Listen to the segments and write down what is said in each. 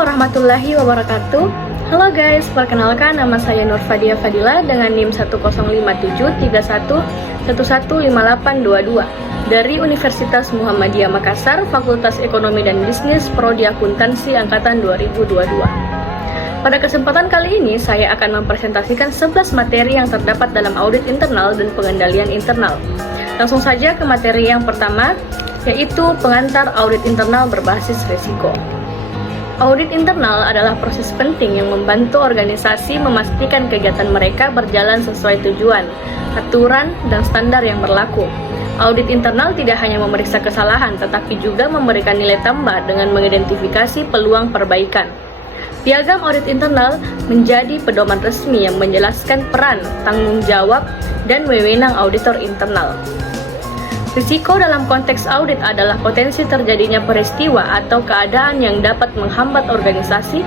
warahmatullahi wabarakatuh. Halo guys, perkenalkan nama saya Nur Fadia Fadila dengan NIM 1057331115822 dari Universitas Muhammadiyah Makassar, Fakultas Ekonomi dan Bisnis, Prodi Akuntansi Angkatan 2022. Pada kesempatan kali ini, saya akan mempresentasikan 11 materi yang terdapat dalam audit internal dan pengendalian internal. Langsung saja ke materi yang pertama, yaitu pengantar audit internal berbasis risiko. Audit internal adalah proses penting yang membantu organisasi memastikan kegiatan mereka berjalan sesuai tujuan, aturan, dan standar yang berlaku. Audit internal tidak hanya memeriksa kesalahan, tetapi juga memberikan nilai tambah dengan mengidentifikasi peluang perbaikan. Piagam audit internal menjadi pedoman resmi yang menjelaskan peran, tanggung jawab, dan wewenang auditor internal. Risiko dalam konteks audit adalah potensi terjadinya peristiwa atau keadaan yang dapat menghambat organisasi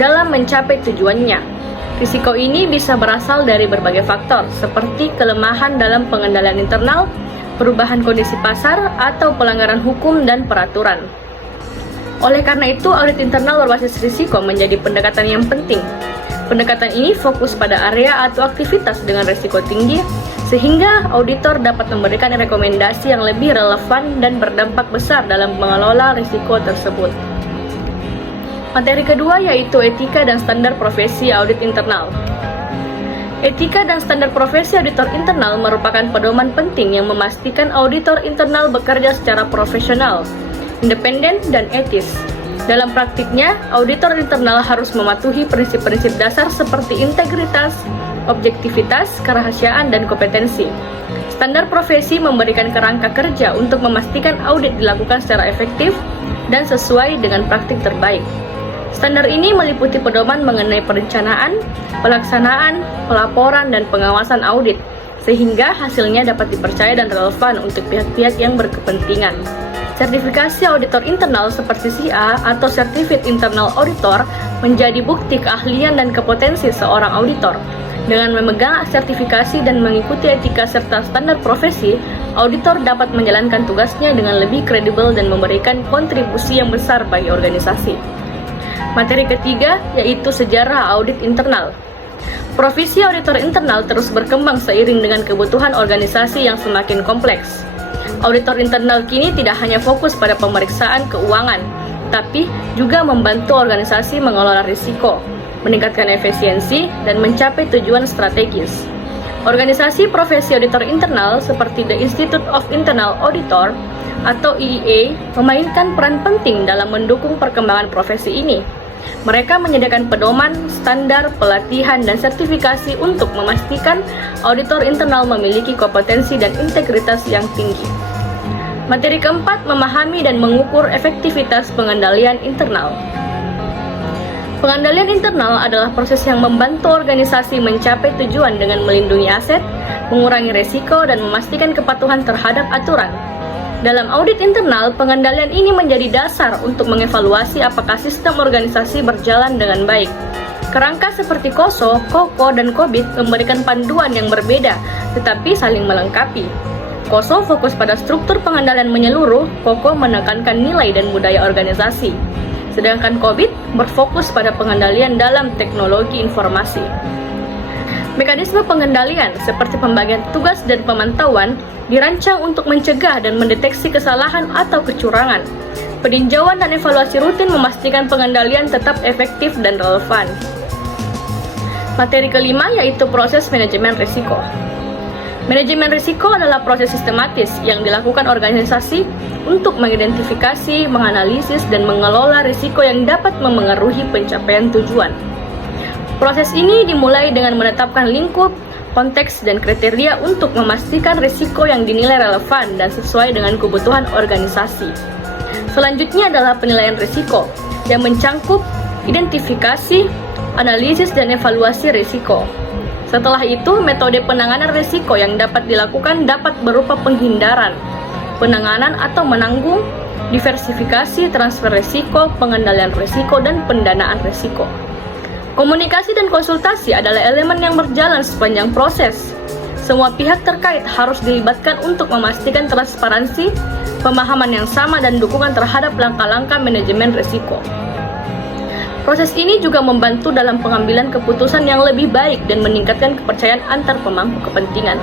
dalam mencapai tujuannya. Risiko ini bisa berasal dari berbagai faktor, seperti kelemahan dalam pengendalian internal, perubahan kondisi pasar, atau pelanggaran hukum dan peraturan. Oleh karena itu, audit internal berbasis risiko menjadi pendekatan yang penting. Pendekatan ini fokus pada area atau aktivitas dengan risiko tinggi, sehingga auditor dapat memberikan rekomendasi yang lebih relevan dan berdampak besar dalam mengelola risiko tersebut. Materi kedua yaitu etika dan standar profesi audit internal. Etika dan standar profesi auditor internal merupakan pedoman penting yang memastikan auditor internal bekerja secara profesional, independen, dan etis. Dalam praktiknya, auditor internal harus mematuhi prinsip-prinsip dasar seperti integritas, objektivitas, kerahasiaan, dan kompetensi. Standar profesi memberikan kerangka kerja untuk memastikan audit dilakukan secara efektif dan sesuai dengan praktik terbaik. Standar ini meliputi pedoman mengenai perencanaan, pelaksanaan, pelaporan, dan pengawasan audit, sehingga hasilnya dapat dipercaya dan relevan untuk pihak-pihak yang berkepentingan. Sertifikasi auditor internal seperti CA atau Certified Internal Auditor menjadi bukti keahlian dan kompetensi seorang auditor. Dengan memegang sertifikasi dan mengikuti etika serta standar profesi, auditor dapat menjalankan tugasnya dengan lebih kredibel dan memberikan kontribusi yang besar bagi organisasi. Materi ketiga yaitu sejarah audit internal. Profesi auditor internal terus berkembang seiring dengan kebutuhan organisasi yang semakin kompleks. Auditor internal kini tidak hanya fokus pada pemeriksaan keuangan, tapi juga membantu organisasi mengelola risiko, meningkatkan efisiensi, dan mencapai tujuan strategis. Organisasi profesi auditor internal seperti The Institute of Internal Auditor atau IIA memainkan peran penting dalam mendukung perkembangan profesi ini. Mereka menyediakan pedoman, standar, pelatihan, dan sertifikasi untuk memastikan auditor internal memiliki kompetensi dan integritas yang tinggi. Materi keempat, memahami dan mengukur efektivitas pengendalian internal. Pengendalian internal adalah proses yang membantu organisasi mencapai tujuan dengan melindungi aset, mengurangi risiko, dan memastikan kepatuhan terhadap aturan. Dalam audit internal, pengendalian ini menjadi dasar untuk mengevaluasi apakah sistem organisasi berjalan dengan baik. Kerangka seperti KOSO, KOKO, dan KOBIT memberikan panduan yang berbeda, tetapi saling melengkapi. KOSO fokus pada struktur pengendalian menyeluruh, KOKO menekankan nilai dan budaya organisasi. Sedangkan KOBIT berfokus pada pengendalian dalam teknologi informasi. Mekanisme pengendalian seperti pembagian tugas dan pemantauan dirancang untuk mencegah dan mendeteksi kesalahan atau kecurangan. Peninjauan dan evaluasi rutin memastikan pengendalian tetap efektif dan relevan. Materi kelima yaitu proses manajemen risiko. Manajemen risiko adalah proses sistematis yang dilakukan organisasi untuk mengidentifikasi, menganalisis, dan mengelola risiko yang dapat memengaruhi pencapaian tujuan. Proses ini dimulai dengan menetapkan lingkup, konteks, dan kriteria untuk memastikan risiko yang dinilai relevan dan sesuai dengan kebutuhan organisasi. Selanjutnya adalah penilaian risiko yang mencangkup identifikasi, analisis, dan evaluasi risiko. Setelah itu, metode penanganan risiko yang dapat dilakukan dapat berupa penghindaran, penanganan atau menanggung, diversifikasi, transfer risiko, pengendalian risiko, dan pendanaan risiko. Komunikasi dan konsultasi adalah elemen yang berjalan sepanjang proses. Semua pihak terkait harus dilibatkan untuk memastikan transparansi, pemahaman yang sama, dan dukungan terhadap langkah-langkah manajemen risiko. Proses ini juga membantu dalam pengambilan keputusan yang lebih baik dan meningkatkan kepercayaan antar pemangku kepentingan.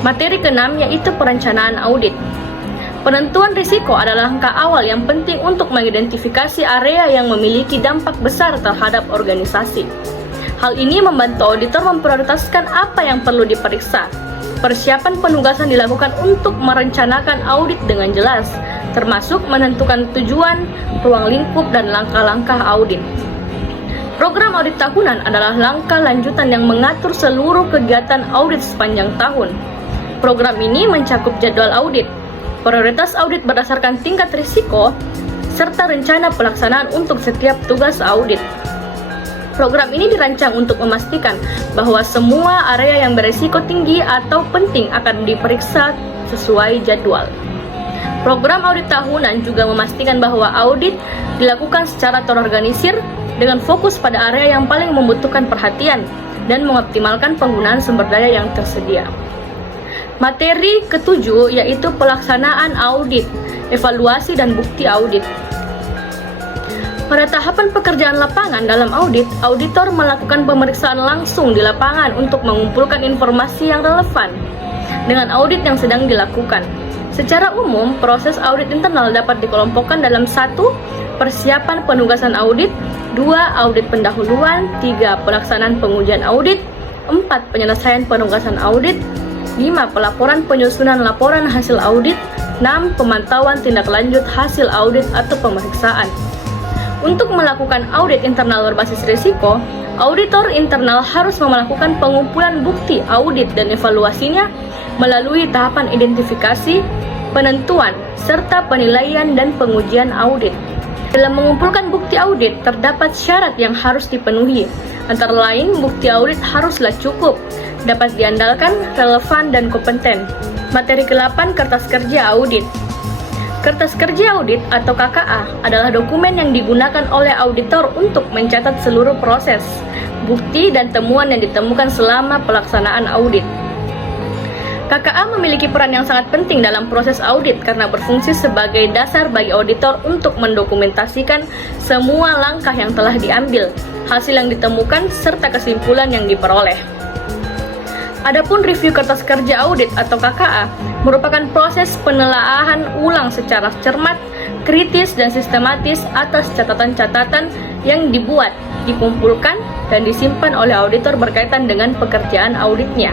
Materi keenam yaitu perencanaan audit. Penentuan risiko adalah langkah awal yang penting untuk mengidentifikasi area yang memiliki dampak besar terhadap organisasi. Hal ini membantu auditor memprioritaskan apa yang perlu diperiksa. Persiapan penugasan dilakukan untuk merencanakan audit dengan jelas, termasuk menentukan tujuan, ruang lingkup, dan langkah-langkah audit. Program audit tahunan adalah langkah lanjutan yang mengatur seluruh kegiatan audit sepanjang tahun. Program ini mencakup jadwal audit, prioritas audit berdasarkan tingkat risiko, serta rencana pelaksanaan untuk setiap tugas audit. Program ini dirancang untuk memastikan bahwa semua area yang berisiko tinggi atau penting akan diperiksa sesuai jadwal. Program audit tahunan juga memastikan bahwa audit dilakukan secara terorganisir dengan fokus pada area yang paling membutuhkan perhatian dan mengoptimalkan penggunaan sumber daya yang tersedia. Materi ketujuh yaitu pelaksanaan audit, evaluasi dan bukti audit. Pada tahapan pekerjaan lapangan dalam audit, auditor melakukan pemeriksaan langsung di lapangan untuk mengumpulkan informasi yang relevan dengan audit yang sedang dilakukan. Secara umum, proses audit internal dapat dikelompokkan dalam 1. Persiapan penugasan audit, 2. Audit pendahuluan, 3. Pelaksanaan pengujian audit, 4. Penyelesaian penugasan audit, 5. Pelaporan penyusunan laporan hasil audit, 6. Pemantauan tindak lanjut hasil audit atau pemeriksaan. Untuk melakukan audit internal berbasis risiko, auditor internal harus melakukan pengumpulan bukti audit dan evaluasinya melalui tahapan identifikasi, penentuan, serta penilaian dan pengujian audit. Dalam mengumpulkan bukti audit, terdapat syarat yang harus dipenuhi. Antara lain, bukti audit haruslah cukup, dapat diandalkan, relevan, dan kompeten. Materi ke-8, kertas kerja audit. Kertas kerja audit atau KKA adalah dokumen yang digunakan oleh auditor untuk mencatat seluruh proses, bukti, dan temuan yang ditemukan selama pelaksanaan audit. KKA memiliki peran yang sangat penting dalam proses audit karena berfungsi sebagai dasar bagi auditor untuk mendokumentasikan semua langkah yang telah diambil, hasil yang ditemukan, serta kesimpulan yang diperoleh. Adapun review kertas kerja audit atau KKA merupakan proses penelaahan ulang secara cermat, kritis, dan sistematis atas catatan-catatan yang dibuat, dikumpulkan, dan disimpan oleh auditor berkaitan dengan pekerjaan auditnya.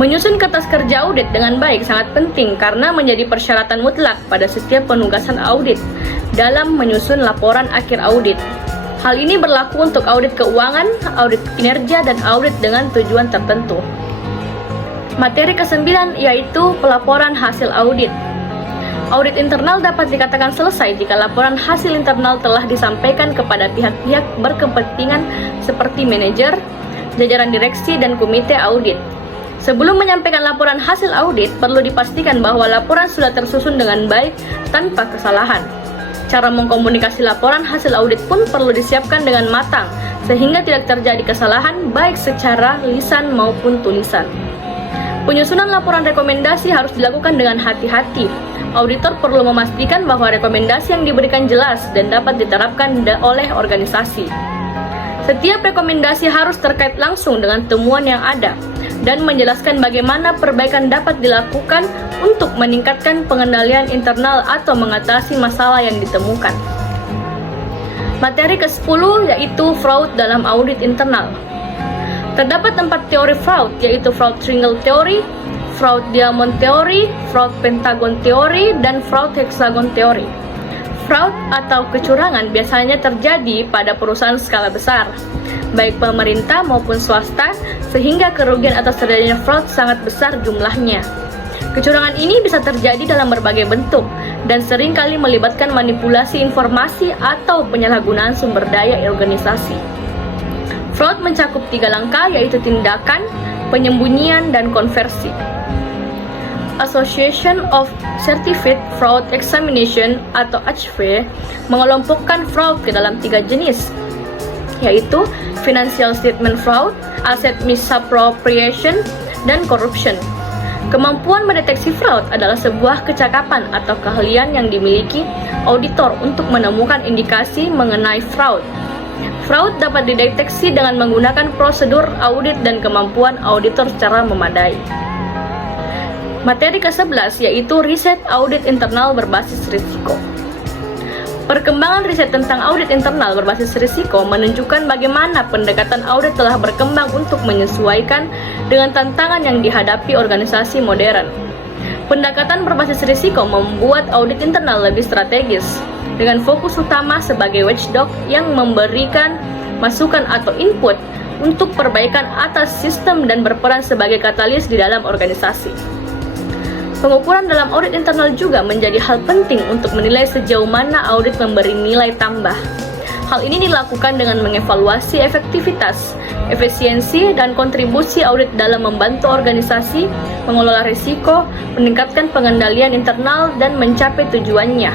Menyusun kertas kerja audit dengan baik sangat penting karena menjadi persyaratan mutlak pada setiap penugasan audit dalam menyusun laporan akhir audit. Hal ini berlaku untuk audit keuangan, audit kinerja, dan audit dengan tujuan tertentu. Materi ke-9 yaitu pelaporan hasil audit. Audit internal dapat dikatakan selesai jika laporan hasil internal telah disampaikan kepada pihak-pihak berkepentingan seperti manajer, jajaran direksi, dan komite audit. Sebelum menyampaikan laporan hasil audit, perlu dipastikan bahwa laporan sudah tersusun dengan baik tanpa kesalahan. Cara mengkomunikasi laporan hasil audit pun perlu disiapkan dengan matang, sehingga tidak terjadi kesalahan baik secara lisan maupun tulisan. Penyusunan laporan rekomendasi harus dilakukan dengan hati-hati. Auditor perlu memastikan bahwa rekomendasi yang diberikan jelas dan dapat diterapkan oleh organisasi. Setiap rekomendasi harus terkait langsung dengan temuan yang ada, dan menjelaskan bagaimana perbaikan dapat dilakukan untuk meningkatkan pengendalian internal atau mengatasi masalah yang ditemukan. Materi ke-10 yaitu fraud dalam audit internal. Terdapat 4 teori fraud, yaitu fraud triangle theory, fraud diamond theory, fraud pentagon theory, dan fraud hexagon theory. Fraud atau kecurangan biasanya terjadi pada perusahaan skala besar, baik pemerintah maupun swasta, sehingga kerugian atas terjadinya fraud sangat besar jumlahnya. Kecurangan ini bisa terjadi dalam berbagai bentuk dan seringkali melibatkan manipulasi informasi atau penyalahgunaan sumber daya organisasi. Fraud mencakup 3 langkah, yaitu tindakan, penyembunyian, dan konversi. Association of Certified Fraud Examination atau ACV mengelompokkan fraud ke dalam 3 jenis, yaitu financial statement fraud, asset misappropriation, dan corruption. Kemampuan mendeteksi fraud adalah sebuah kecakapan atau keahlian yang dimiliki auditor untuk menemukan indikasi mengenai fraud. Fraud dapat dideteksi dengan menggunakan prosedur audit dan kemampuan auditor secara memadai. Materi ke-11 yaitu riset audit internal berbasis risiko. Perkembangan riset tentang audit internal berbasis risiko menunjukkan bagaimana pendekatan audit telah berkembang untuk menyesuaikan dengan tantangan yang dihadapi organisasi modern. Pendekatan berbasis risiko membuat audit internal lebih strategis, dengan fokus utama sebagai watchdog yang memberikan masukan atau input untuk perbaikan atas sistem dan berperan sebagai katalis di dalam organisasi. Pengukuran dalam audit internal juga menjadi hal penting untuk menilai sejauh mana audit memberi nilai tambah. Hal ini dilakukan dengan mengevaluasi efektivitas, efisiensi, dan kontribusi audit dalam membantu organisasi mengelola risiko, meningkatkan pengendalian internal, dan mencapai tujuannya.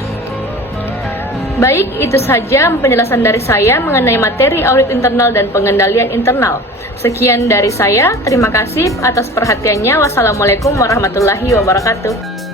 Baik, itu saja penjelasan dari saya mengenai materi audit internal dan pengendalian internal. Sekian dari saya, terima kasih atas perhatiannya. Wassalamualaikum warahmatullahi wabarakatuh.